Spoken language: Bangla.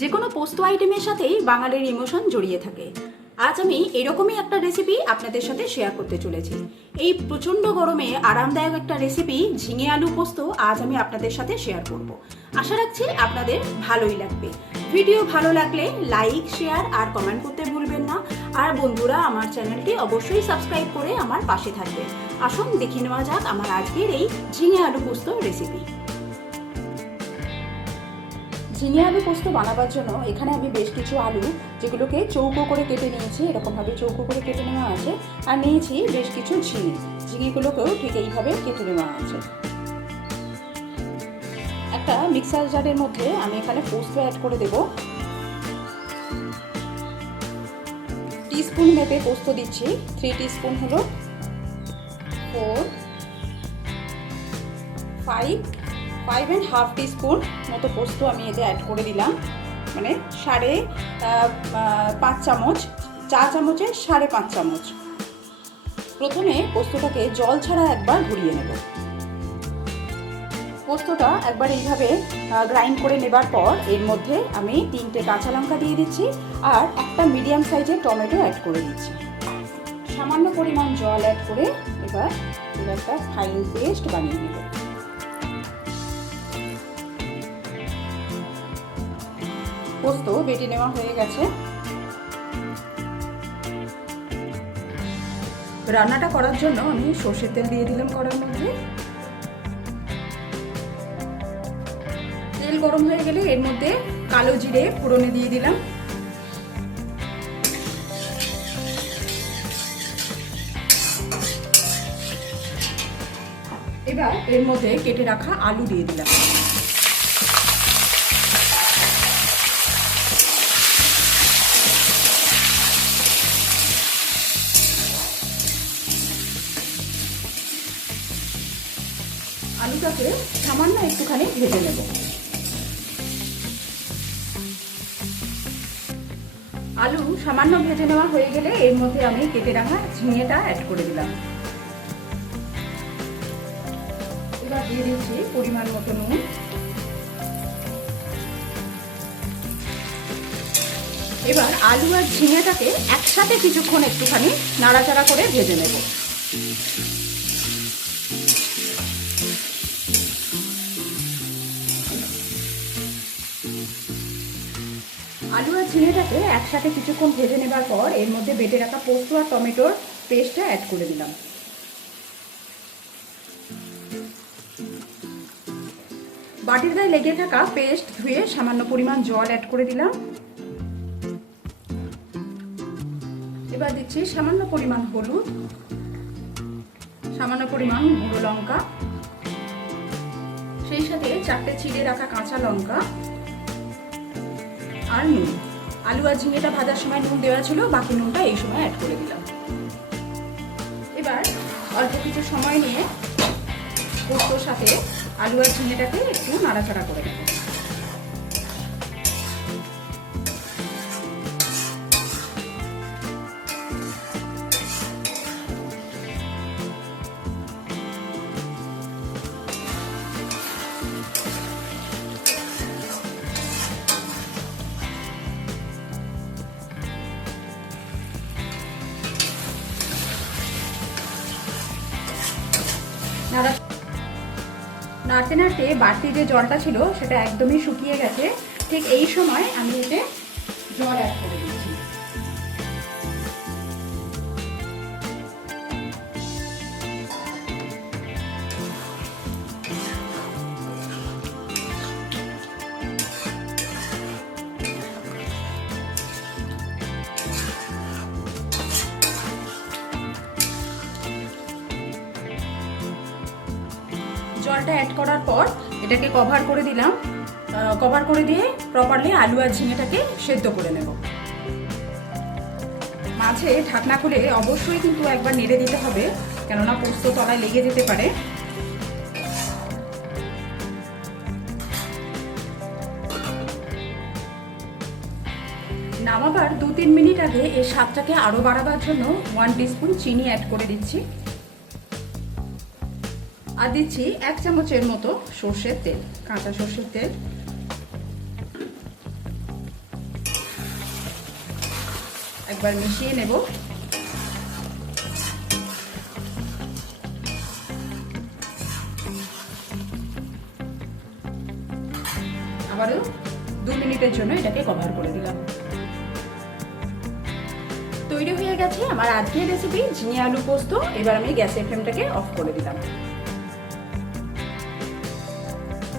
যে কোনো পোস্ত আইটেমের সাথেই বাঙালির ইমোশন জড়িয়ে থাকে। আজ আমি এরকমই একটা রেসিপি আপনাদের সাথে শেয়ার করতে চলেছি। এই প্রচণ্ড গরমে আরামদায়ক একটা রেসিপি ঝিঙে আলু পোস্ত আজ আমি আপনাদের সাথে শেয়ার করব। আশা রাখছি আপনাদের ভালোই লাগবে। ভিডিও ভালো লাগলে লাইক, শেয়ার আর কমেন্ট করতে ভুলবেন না। আর বন্ধুরা, আমার চ্যানেলটি অবশ্যই সাবস্ক্রাইব করে আমার পাশে থাকবেন। আসুন দেখে নেওয়া যাক আমার আজকের এই ঝিঙে আলু পোস্ত রেসিপি। ঝিঙে আলু পোস্ত বানাবার জন্য এখানে আমি বেশ কিছু আলু, যেগুলোকে চৌকো করে কেটে নিয়েছি, এরকমভাবে চৌকো করে কেটে নেওয়া আছে। আর নিয়েছি বেশ কিছু ঝিঙেগুলোকেও ঠিক এইভাবে কেটে নেওয়া আছে। একটা মিক্সার জারের মধ্যে আমি এখানে পোস্ত অ্যাড করে দেব। টিস্পুন মেপে পোস্ত দিচ্ছি। 3 টিস্পুন হলো, 4, 5.5 টিস্পুন মতো পোস্ত আমি এতে অ্যাড করে দিলাম। মানে 5.5 চামচ, চা চামচের 5.5 চামচ। প্রথমে পোস্তটাকে জল ছাড়া একবার ঘুরিয়ে নেব। পোস্তটা একবার এইভাবে গ্রাইন্ড করে নেবার পর এর মধ্যে আমি 3টে কাঁচা লঙ্কা দিয়ে দিচ্ছি আর একটা মিডিয়াম সাইজের টমেটো অ্যাড করে দিচ্ছি। সামান্য পরিমাণ জল অ্যাড করে এবার একটা ফাইন পেস্ট বানিয়ে নেব। পোস্ত বেটে নেওয়া হয়ে গেছে। রান্নাটা করার জন্য আমি সর্ষের তেল দিয়ে দিলাম কড়ার মধ্যে। তেল গরম হয়ে গেলে এর মধ্যে কালো জিরে ফোড়নে দিয়ে দিলাম। এবার এর মধ্যে কেটে রাখা আলু দিয়ে দিলাম। আলুটাকে সামান্য একটুখানি ভেজে নেব। আলু সামান্য ভেজে নেওয়া হয়ে গেলে এর মধ্যে আমি কেটে রাখা ঝিঙেটা অ্যাড করে দিলাম। এবার দিয়ে দিচ্ছি পরিমাণ মতো নুন। এবার আলু আর ঝিঙেটাকে একসাথে কিছুক্ষণ একটুখানি নাড়াচাড়া করে ভেজে নেব। আলু আর ঝিঙেটাকে একসাথে কিছুক্ষণ ভেজে নেবার পর এর মধ্যে বেটে রাখা পোস্ত আর টমেটোর পেস্টটা অ্যাড করে দিলাম। বাটির গায়ে লেগে থাকা পেস্ট ধুয়ে সামান্য পরিমাণ জল অ্যাড করে দিলাম। এবার দিচ্ছি সামান্য পরিমাণ হলুদ, সামান্য পরিমাণ গুঁড়ো লঙ্কা, সেই সাথে 4টে চিড়ে রাখা কাঁচা লঙ্কা আর নুন। আলু আর ঝিঙেটা ভাজার সময় নুন দেওয়া ছিল, বাকি নুনটা এই সময় অ্যাড করে দিলাম। এবার অল্প কিছু সময় নিয়ে পোস্তর সাথে আলু আর ঝিঙেটাকে একটু নাড়াচাড়া করে নেব। নাড়তে নাড়তে বাড়তি যে জলটা ছিল সেটা একদমই শুকিয়ে গেছে। ঠিক এই সময় আমি এতে জল অ্যাড করে দিচ্ছি। জলটা অ্যাড করার পর এটাকে কভার করে দিলাম। কভার করে দিয়ে প্রপারলি আলু আর ঝিঙেটাকে সেদ্ধ করে নেব। মাঝে ঢাকনা খুলে অবশ্যই কিন্তু একবার নেড়ে দিতে হবে, কেননা পোস্ত তলায় লেগে যেতে পারে। নামাবার 2-3 মিনিট আগে এই স্বাদটাকে আরও বাড়াবার জন্য 1 টিস্পুন চিনি অ্যাড করে দিচ্ছি। আর দিচ্ছি 1 চামচের মতো সর্ষের তেল, কাঁচা সর্ষের তেল। একবার মিশিয়ে নেব। আবারও 2 মিনিটের জন্য এটাকে কভার করে দিলাম। তৈরি হয়ে গেছে আমার আজকের রেসিপি ঝিঙে আলু পোস্ত। এবার আমি গ্যাসের ফ্লেমটাকে অফ করে দিলাম।